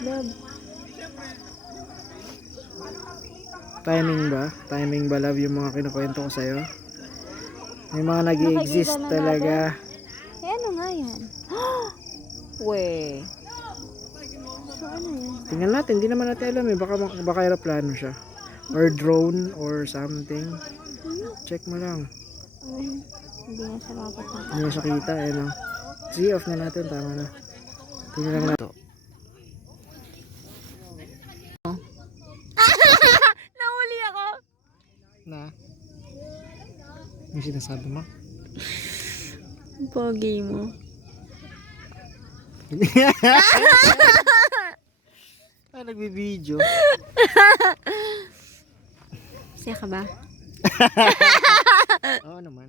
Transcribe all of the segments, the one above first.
Love. Timing ba love yung mga kinukwento ko sa'yo? May mga nag-i-exist Nakikita na talaga. Eh, ano nga yan? We. So, ano yan? Tingnan natin, hindi naman natin alam eh. Baka aeroplano siya. Or drone or something. Check mo lang. Hindi na siya mapatang. Hindi na siya kita eh no. Sige, off na natin. Tama na. Tingnan lang natin. Nahuli ako! Na? May sinasabi mo? Pogi mo. Nagbibideo. Siya ka ba? Oo naman.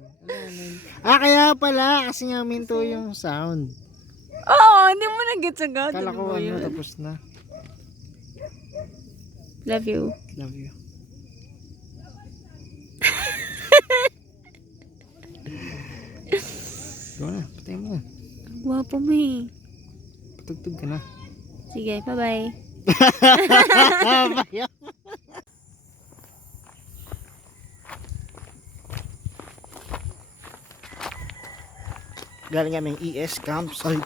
Kaya pala. Kasi nga minto yung sound. Oo, hindi mo nag-gets agad. Kala ko tapos na. Love you. Love you. Go na, patay mo na. Guwapo mo eh. Patugtog ka na. Sige, bye-bye. Galing kaming ES campsite.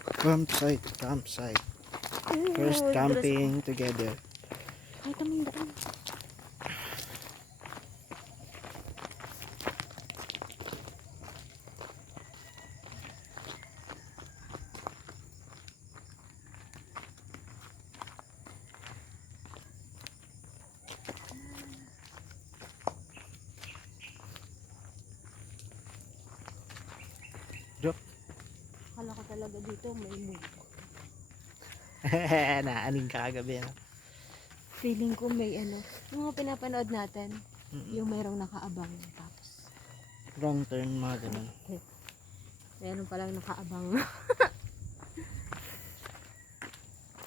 First camping together. Ay, tamang daan. Joke. Akala ko talaga dito may multo. Naaning ka kagabi. No? Feeling ko may ano. Yung mga pinapanood natin, yung mayroong nakaabang. Tapos, Wrong turn mga ganun. mayroong palang nakaabang.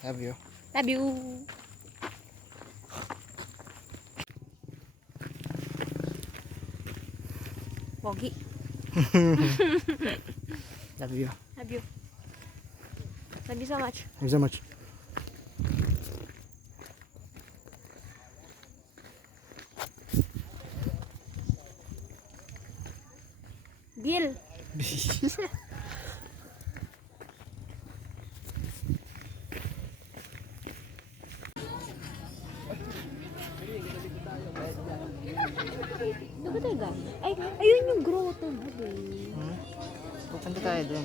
Love you. Love you! Pogi. Love you. Love you. Thank you so much. Thank you so much. Bill. Ito ba tayo galing? Ay, ayun yung grotto mo, babe. Pupunta tayo dun.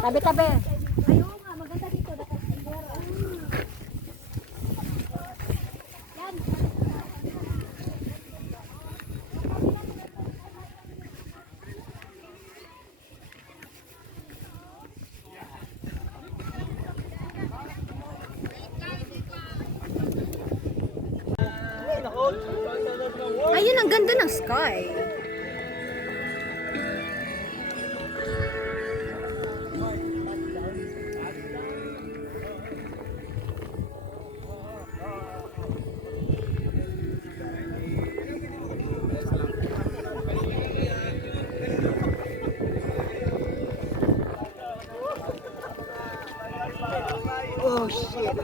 Tabi-tabi. Ayun, ang ganda ng sky. Oh shit.